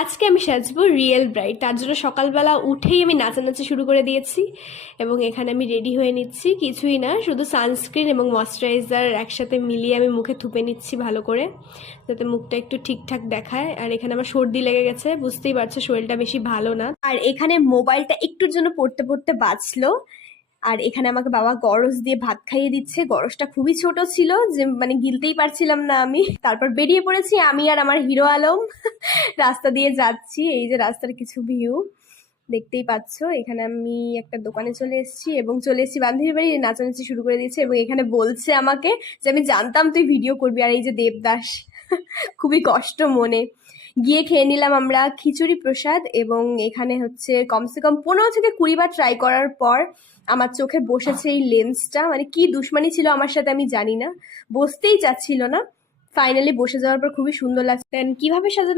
আজকে আমি সাজবো real bride. তার জন্য সকালবেলা উঠেই আমি নাচানাচি শুরু করে দিয়েছি এবং এখানে আমি রেডি হয়ে নিচ্ছি। কিছুই না, শুধু সানস্ক্রিন এবং ময়শ্চারাইজার একসাথে মিলিয়ে আমি মুখে থুপে নিচ্ছি ভালো করে, যাতে মুখটা একটু ঠিকঠাক দেখায়। আর এখানে আমার সর্দি লেগে গেছে, বুঝতেই পারছো শরীরটা বেশি ভালো না। আর এখানে মোবাইলটা একটুর জন্য পড়তে পড়তে বাজলো। আর এখানে আমাকে বাবা গরজ দিয়ে ভাত খাইয়ে দিচ্ছে। গরজটা খুবই ছোট ছিল, যে মানে গিলতেই পারছিলাম না আমি। তারপর বেরিয়ে পড়েছি আমি আর আমার হিরো আলম। রাস্তা দিয়ে যাচ্ছি, এই যে রাস্তার কিছু ভিউ দেখতেই পাচ্ছো। এখানে আমি একটা দোকানে চলে এসেছি এবং চলে এসেছি বান্ধবীর বাড়ি। নাচানাচি শুরু করে দিয়েছে এবং এখানে বলছে আমাকে যে আমি জানতাম তুই ভিডিও করবি। আর এই যে দেবদাস, খুবই কষ্ট মনে। গিয়ে খেয়ে নিলাম আমরা খিচুড়ি প্রসাদ এবং এখানে হচ্ছে কমসে কম 15 থেকে 20 বার ট্রাই করার পর আমার চোখে বসেছে এই লেন্সটা। মানে কি দুশ্মনী ছিল আমার সাথে আমি জানি না, বসতেই চাচ্ছিল না। ফাইনালি বসে যাওয়ার পর খুবই সুন্দর লাগছে। কিভাবে সাজালো